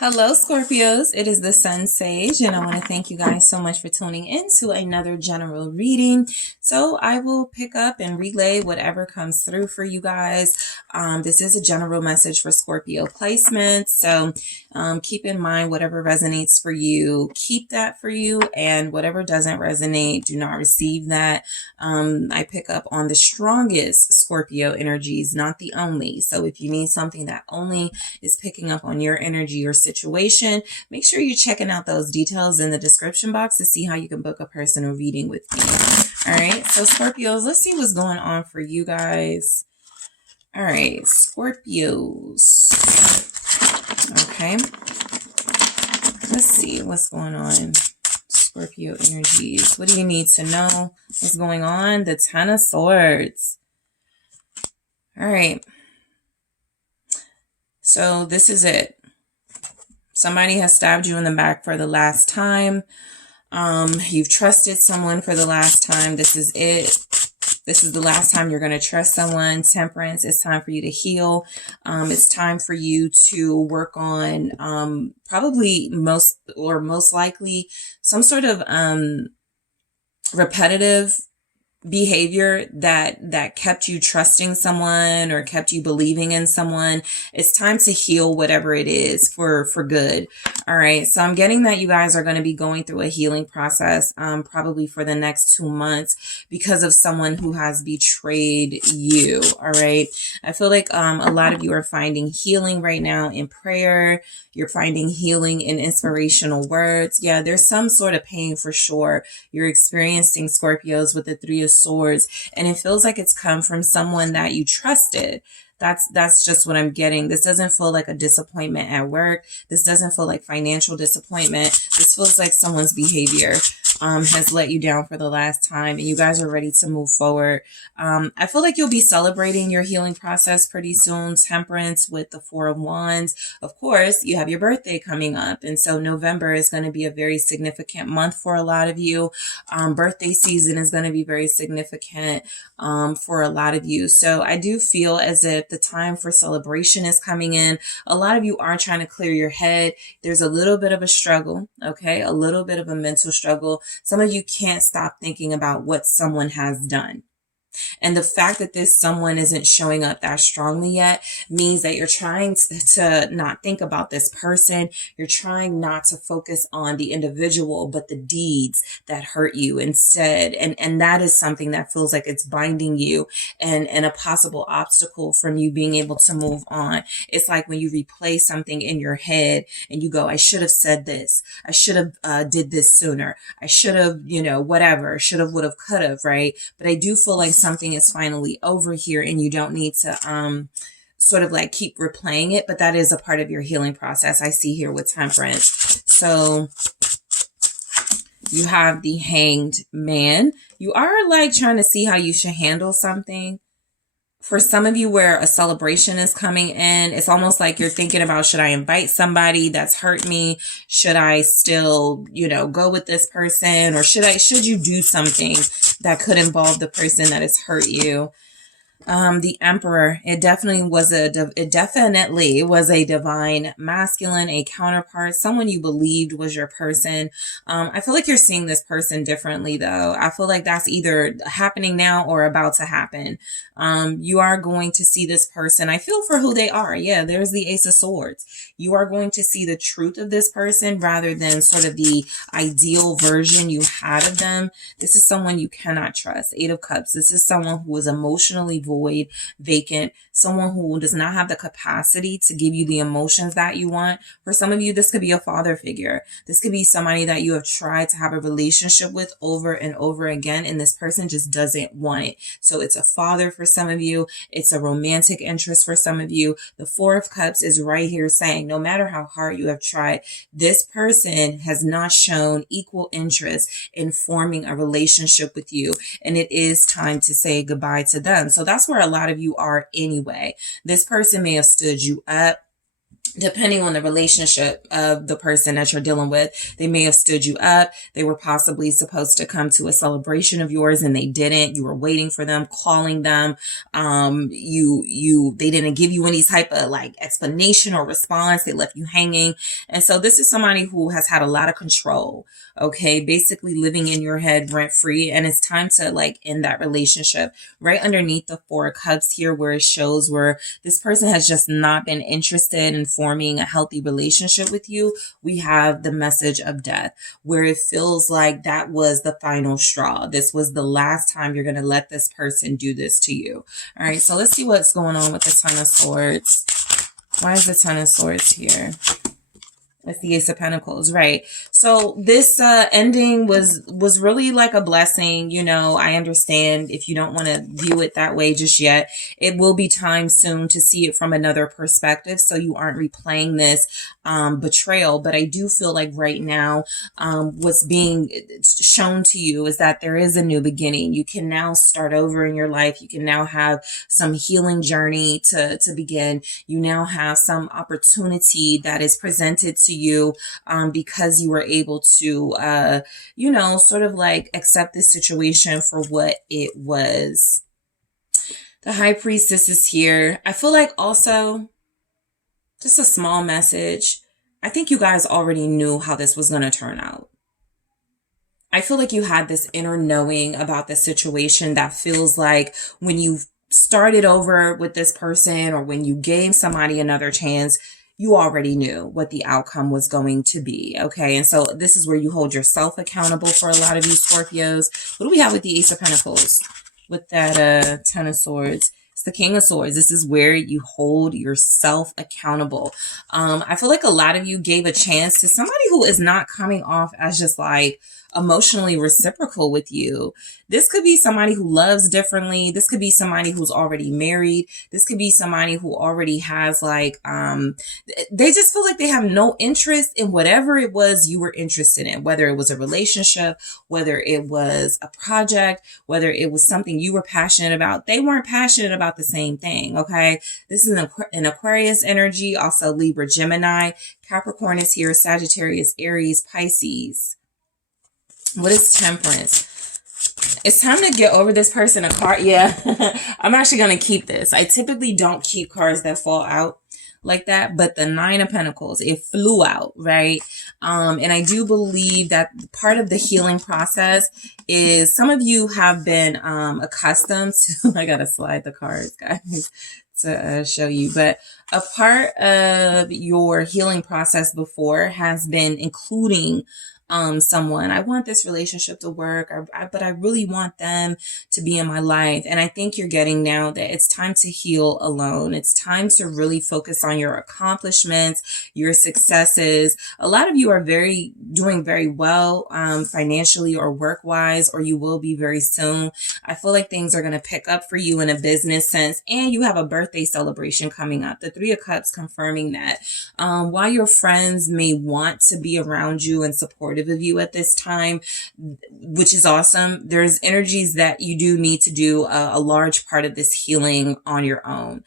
Hello, Scorpios. It is the Sun Sage, and I want to thank you guys so much for tuning in to another general reading. So I will pick up and relay whatever comes through for you guys. This is a general message for Scorpio placement. So keep in mind whatever resonates for you, keep that for you, and whatever doesn't resonate, do not receive that. I pick up on the strongest Scorpio energies, not the only. So if you need something that only is picking up on your energy or situation, make sure you're checking out those details in the description box to see how you can book a personal reading with me. All right, so Scorpios, let's see what's going on for you guys. All right, Scorpios. Okay, let's see what's going on. Scorpio energies. What do you need to know? What's going on? The Ten of Swords. All right. So this is it. Somebody has stabbed you in the back for the last time. You've trusted someone for the last time. This is it. This is the last time you're going to trust someone. Temperance. It's time for you to heal. It's time for you to work on probably most likely some sort of repetitive behavior that kept you trusting someone or kept you believing in someone. It's time to heal whatever it is for good. All right, so I'm getting that you guys are going to be going through a healing process probably for the next 2 months because of someone who has betrayed you. All right, I feel like a lot of you are finding healing right now in prayer. You're finding healing in inspirational words. Yeah, there's some sort of pain for sure you're experiencing, Scorpios, with the Three of Swords, and it feels like it's come from someone that you trusted. That's just what I'm getting. This doesn't feel like a disappointment at work. This doesn't feel like financial disappointment. This feels like someone's behavior has let you down for the last time and you guys are ready to move forward. I feel like you'll be celebrating your healing process pretty soon. Temperance with the Four of Wands. Of course, you have your birthday coming up. And so November is going to be a very significant month for a lot of you. Birthday season is going to be very significant for a lot of you. So I do feel as if the time for celebration is coming in. A lot of you are trying to clear your head. There's a little bit of a struggle, okay? A little bit of a mental struggle. Some of you can't stop thinking about what someone has done. And the fact that this someone isn't showing up that strongly yet means that you're trying to not think about this person. You're trying not to focus on the individual, but the deeds that hurt you instead. And that is something that feels like it's binding you and a possible obstacle from you being able to move on. It's like when you replay something in your head and you go, I should have said this. I should have did this sooner. I should have, whatever, should have, would have, could have, right? But I do feel like something is finally over here and you don't need to sort of like keep replaying it, but that is a part of your healing process. I see here with Temperance. So you have the Hanged Man. You are like trying to see how you should handle something. For some of you where a celebration is coming in, it's almost like you're thinking about, should I invite somebody that's hurt me? Should I still, go with this person? Or should you do something that could involve the person that has hurt you? The Emperor, it definitely was a divine masculine, a counterpart, someone you believed was your person. I feel like you're seeing this person differently though. I feel like that's either happening now or about to happen. You are going to see this person, I feel, for who they are. Yeah, there's the Ace of Swords. You are going to see the truth of this person rather than sort of the ideal version you had of them. This is someone you cannot trust. Eight of Cups. This is someone who is emotionally void, vacant, someone who does not have the capacity to give you the emotions that you want. For some of you, this could be a father figure. This could be somebody that you have tried to have a relationship with over and over again, and this person just doesn't want it. So it's a father for some of you. It's a romantic interest for some of you. The Four of Cups is right here saying, no matter how hard you have tried, this person has not shown equal interest in forming a relationship with you, and it is time to say goodbye to them. So that's where a lot of you are anyway. This person may have stood you up. depending on the relationship of the person that you're dealing with, they may have stood you up. They were possibly supposed to come to a celebration of yours and they didn't. You were waiting for them, calling them. They didn't give you any type of like explanation or response. They left you hanging. And so this is somebody who has had a lot of control. Okay. Basically living in your head rent free. And it's time to like end that relationship. Right underneath the Four of Cups here, where it shows where this person has just not been interested in forming a healthy relationship with you, we have the message of death, where it feels like that was the final straw. This was the last time you're going to let this person do this to you. All right, so let's see what's going on with the Ten of Swords. Why is the Ten of Swords here? It's the Ace of Pentacles, right? So this ending was really like a blessing. You know, I understand if you don't want to view it that way just yet. It will be time soon to see it from another perspective, so you aren't replaying this betrayal. But I do feel like right now, what's being shown to you is that there is a new beginning. You can now start over in your life. You can now have some healing journey to begin. You now have some opportunity that is presented to you because you were able to, sort of like accept this situation for what it was. The High Priestess is here. I feel like also just a small message. I think you guys already knew how this was going to turn out. I feel like you had this inner knowing about the situation that feels like when you started over with this person or when you gave somebody another chance, you already knew what the outcome was going to be. Okay. And so this is where you hold yourself accountable for a lot of you Scorpios. What do we have with the Ace of Pentacles? With that Ten of Swords? It's the King of Swords. This is where you hold yourself accountable. I feel like a lot of you gave a chance to somebody who is not coming off as just like emotionally reciprocal with you. This could be somebody who loves differently. This could be somebody who's already married. This could be somebody who already has like, they just feel like they have no interest in whatever it was you were interested in, whether it was a relationship, whether it was a project, whether it was something you were passionate about. They weren't passionate about the same thing. Okay. This is an Aquarius energy, also Libra, Gemini, Capricorn is here, Sagittarius, Aries, Pisces. What is Temperance? It's time to get over this person. A card. Yeah, I'm actually going to keep this. I typically don't keep cards that fall out like that, but the Nine of Pentacles, it flew out, right? And I do believe that part of the healing process is some of you have been accustomed to, I got to slide the cards, guys, to show you, but a part of your healing process before has been including someone. I want this relationship to work, but I really want them to be in my life. And I think you're getting now that it's time to heal alone. It's time to really focus on your accomplishments, your successes. A lot of you are doing very well, financially or work-wise, or you will be very soon. I feel like things are going to pick up for you in a business sense, and you have a birthday celebration coming up. The Three of Cups confirming that. While your friends may want to be around you and supportive of you at this time, which is awesome, there's energies that you do need to do a large part of this healing on your own,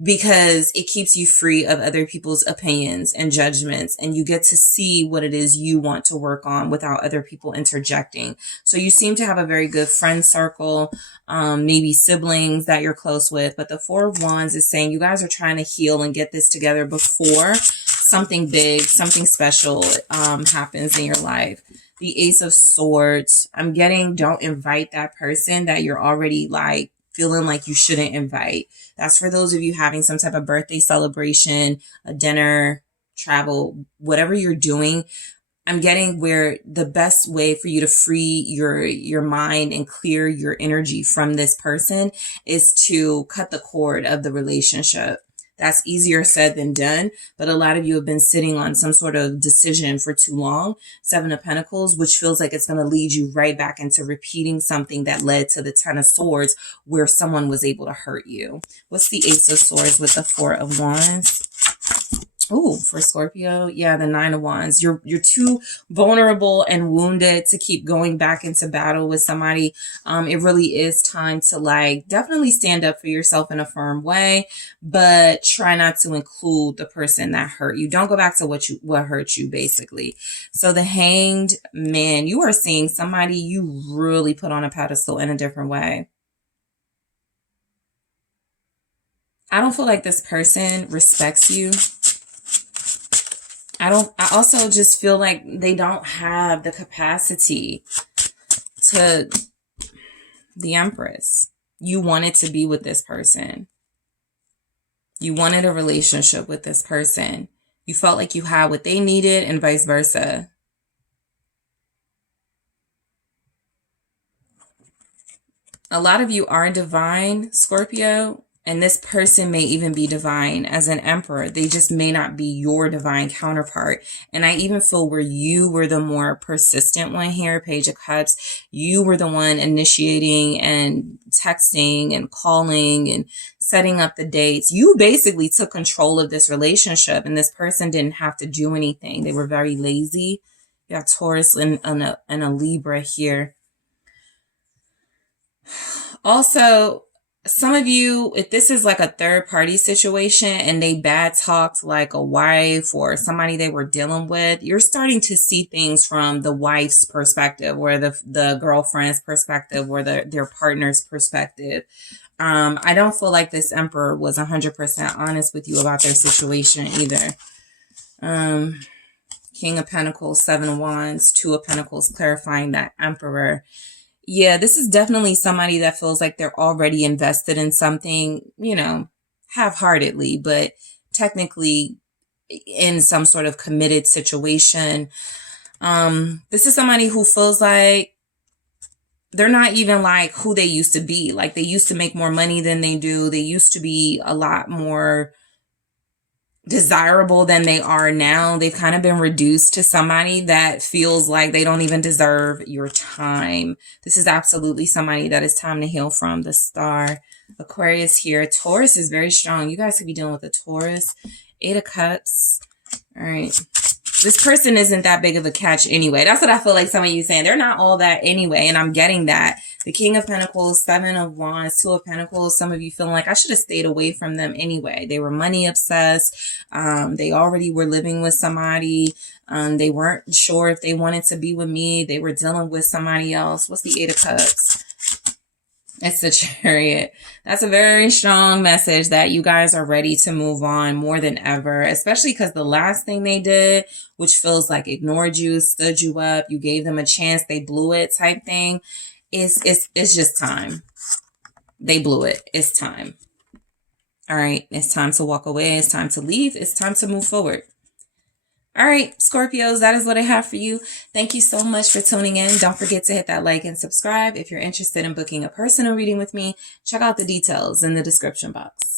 because it keeps you free of other people's opinions and judgments, and you get to see what it is you want to work on without other people interjecting. So you seem to have a very good friend circle, maybe siblings that you're close with, but the Four of Wands is saying you guys are trying to heal and get this together before something big, something special happens in your life. The Ace of Swords, I'm getting, don't invite that person that you're already like feeling like you shouldn't invite. That's for those of you having some type of birthday celebration, a dinner, travel, whatever you're doing. I'm getting where the best way for you to free your mind and clear your energy from this person is to cut the cord of the relationship. That's easier said than done, but a lot of you have been sitting on some sort of decision for too long. Seven of Pentacles, which feels like it's going to lead you right back into repeating something that led to the Ten of Swords, where someone was able to hurt you. What's the Ace of Swords with the Four of Wands? Oh, for Scorpio, yeah, the Nine of Wands. You're too vulnerable and wounded to keep going back into battle with somebody. It really is time to like definitely stand up for yourself in a firm way, but try not to include the person that hurt you. Don't go back to what hurt you, basically. So the Hanged Man, you are seeing somebody you really put on a pedestal in a different way. I don't feel like this person respects you. I also just feel like they don't have the capacity to, the Empress. You wanted to be with this person. You wanted a relationship with this person. You felt like you had what they needed and vice versa. A lot of you are divine, Scorpio, and this person may even be divine as an emperor. They just may not be your divine counterpart. And I even feel where you were the more persistent one here, Page of Cups. You were the one initiating and texting and calling and setting up the dates. You basically took control of this relationship, and this person didn't have to do anything. They were very lazy. You got Taurus and a Libra here. Also, some of you, if this is like a third party situation and they bad talked like a wife or somebody they were dealing with, you're starting to see things from the wife's perspective or the girlfriend's perspective or their partner's perspective. I don't feel like this Emperor was 100% honest with you about their situation either. King of Pentacles, Seven of Wands, Two of Pentacles, clarifying that Emperor. Yeah, this is definitely somebody that feels like they're already invested in something, you know, half-heartedly, but technically in some sort of committed situation. This is somebody who feels like they're not even like who they used to be. Like they used to make more money than they do. They used to be a lot more desirable than they are now. They've kind of been reduced to somebody that feels like they don't even deserve your time. This is absolutely somebody that is time to heal from. The Star. Aquarius here. Taurus is very strong. You guys could be dealing with a Taurus. Eight of Cups. All right. This person isn't that big of a catch anyway. That's what I feel like some of you saying. They're not all that anyway, and I'm getting that. The King of Pentacles, Seven of Wands, Two of Pentacles. Some of you feeling like I should have stayed away from them anyway. They were money obsessed. They already were living with somebody. They weren't sure if they wanted to be with me. They were dealing with somebody else. What's the Eight of Cups? It's the Chariot. That's a very strong message that you guys are ready to move on more than ever, especially because the last thing they did, which feels like ignored you, stood you up, you gave them a chance, they blew it type thing, it's just time. They blew it. It's time. All right. It's time to walk away. It's time to leave. It's time to move forward. All right, Scorpios, that is what I have for you. Thank you so much for tuning in. Don't forget to hit that like and subscribe. If you're interested in booking a personal reading with me, check out the details in the description box.